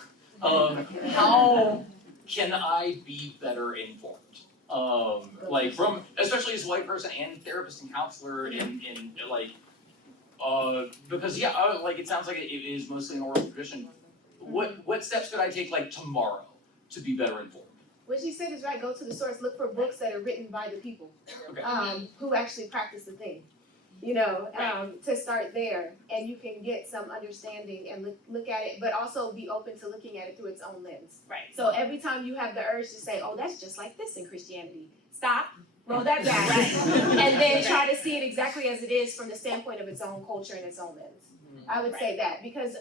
how can I be better informed? Like from, especially as a white person and therapist and counselor and like, because like it sounds like it is mostly an oral tradition. What steps could I take like tomorrow to be better informed? What she said is right. Go to the source. Look for books that are written by the people Okay. who actually practice the thing. You know, to start there, and you can get some understanding and look at it, but also be open to looking at it through its own lens. Right. So every time you have the urge to say, "Oh, that's just like this in Christianity," stop, roll that back, and then try to see it exactly as it is from the standpoint of its own culture and its own lens. I would say that because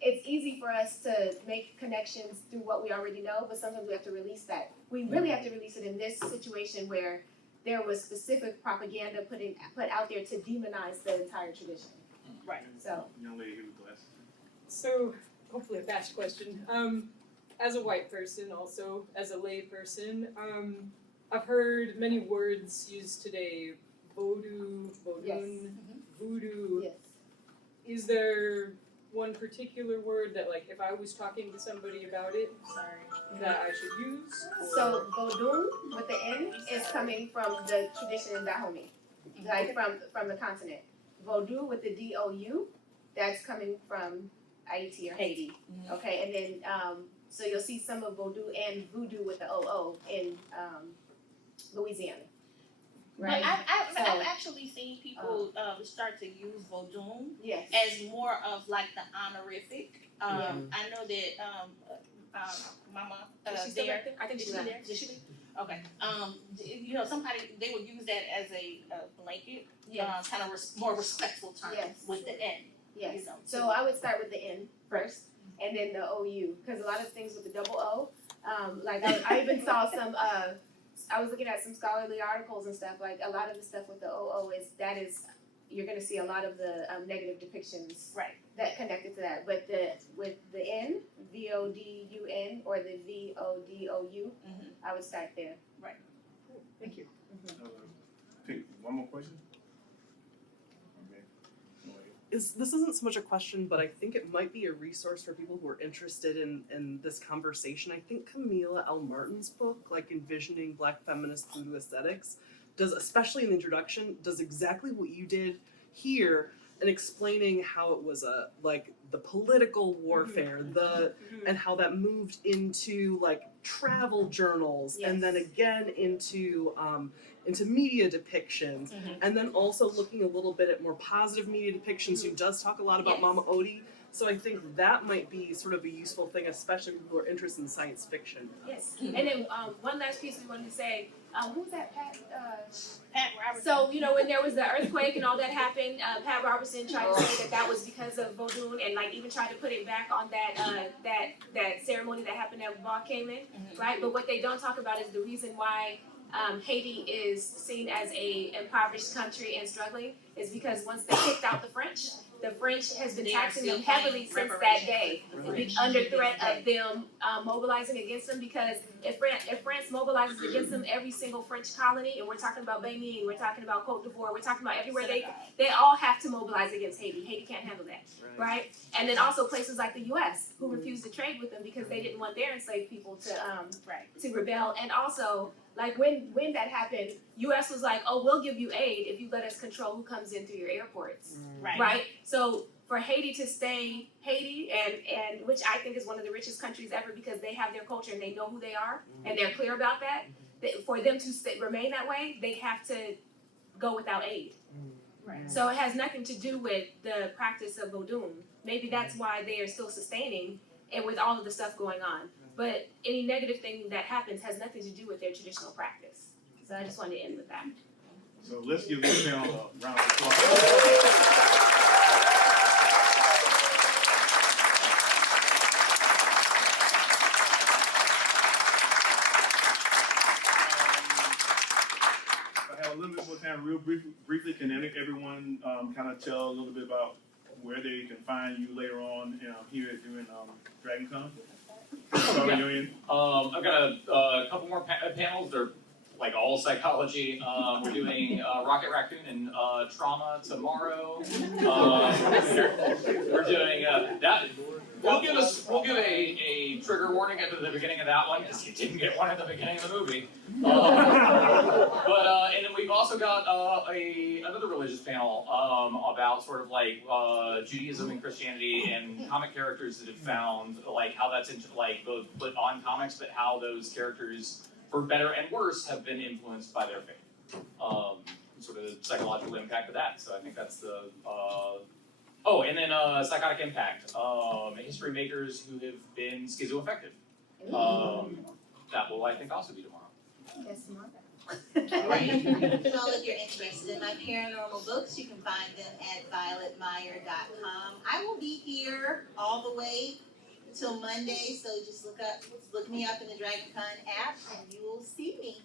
it's easy for us to make connections through what we already know, but sometimes we have to release that. We really have to release it in this situation where there was specific propaganda put out there to demonize the entire tradition. Right. So Young lady here with glasses. So, hopefully a fast question. As a white person, also as a lay person, I've heard many words used today: Vodou, Vodoon, Voodoo. yes. Is there one particular word that, like, if I was talking to somebody about it, that I should use? So Vodou with the N is coming from the tradition in Dahomey, like from the continent. Vodou with the D-O-U, that's coming from Haiti or Haiti. Okay, and then so you'll see some of Vodou and Voodoo with the O-O in Louisiana. Right? But I've So- actually seen people start to use Vodou Yes. as more of like the honorific. I know that Mama Is she still there. back there? I think she's Is not. she there? Is she there? Okay. You know, somebody they would use that as a blanket, Yes. kind of more respectful term Yes. with the N. Yes. You know, So I would start with the N first, and then the OU, because a lot of things with the double O, like I even saw some. I was looking at some scholarly articles and stuff. Like a lot of the stuff with the OO is you're going to see a lot of the negative depictions Right. that connected to that. But with the N, VODUN, or the VODOU, I would start there. Thank you. Okay, one more question? Okay. Go ahead. This isn't so much a question, but I think it might be a resource for people who are interested in this conversation. I think Camila L. Martin's book, like Envisioning Black Feminist Voodoo Aesthetics, does, especially in the introduction, does exactly what you did here in explaining how it was the political warfare, and how that moved into like travel journals, and then again into media depictions, and then also looking a little bit at more positive media depictions. Who does talk a lot about Mama Odie. So I think that might be sort of a useful thing, especially for people who are interested in science fiction. Yes. And then one last piece we wanted to say. Who was that? Pat Robertson. So, you know, when there was the earthquake and all that happened, Pat Robertson tried to say that was because of Vodou, and like even tried to put it back on that ceremony that happened at Bar Cayman, right? But what they don't talk about is the reason why Haiti is seen as a impoverished country and struggling is because once they kicked out the French has been taxing them heavily since that day, under threat of them mobilizing against them. Because if France mobilizes against them, every single French colony, and we're talking about Benin, we're talking about Cote d'Ivoire, we're talking about everywhere, they all have to mobilize against Haiti. Haiti can't handle that, right? And then also places like the U.S. who refused to trade with them because they didn't want their enslaved people to rebel. And also, like when that happened, U.S. was like, oh, we'll give you aid if you let us control who comes in through your airports, right? So for Haiti to stay Haiti, and which I think is one of the richest countries ever because they have their culture and they know who they are and they're clear about that. for them to remain that way, they have to go without aid. Right. So it has nothing to do with the practice of Vodou. Maybe that's why they are still sustaining and with all of the stuff going on. But any negative thing that happens has nothing to do with their traditional practice. So I just wanted to end with that. So let's give this panel a round of applause. I have a little bit more time, real briefly, can everyone kind of tell a little bit about where they can find you later on here during DragonCon? Start on your end. I've got a couple more panels. They're like all psychology. We're doing Rocket Raccoon and trauma tomorrow. We're doing that. We'll give a trigger warning at the beginning of that one because you didn't get one at the beginning of the movie. And then we've also got another religious panel about sort of like Judaism and Christianity and comic characters that have found like how that's into like both put on comics, but how those characters, for better and worse, have been influenced by their faith. Sort of the psychological impact of that. So I think that's the and then psychotic impact. History makers who have been schizoaffective. That will I think also be tomorrow. Yes, Mother. Well, if you're interested in my paranormal books, you can find them at violetmeyer.com. I will be here all the way until Monday, so just look me up in the DragonCon app and you will see me.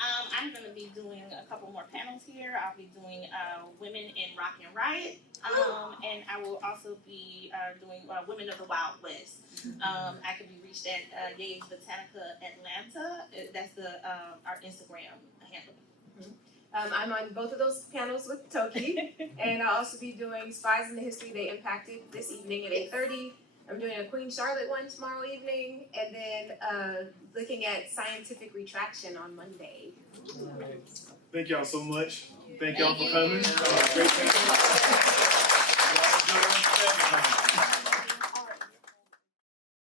I'm going to be doing a couple more panels here. I'll be doing Women in Rock and Riot, and I will also be doing Women of the Wild West. I can be reached at Yates Botanica Atlanta. That's our Instagram handle. I'm on both of those panels with Toki, and I'll also be doing Spies in the History They Impacted this evening at 8:30. I'm doing a Queen Charlotte one tomorrow evening, and then looking at scientific retraction on Monday. Thank y'all so much. Thank y'all for coming. Great panel.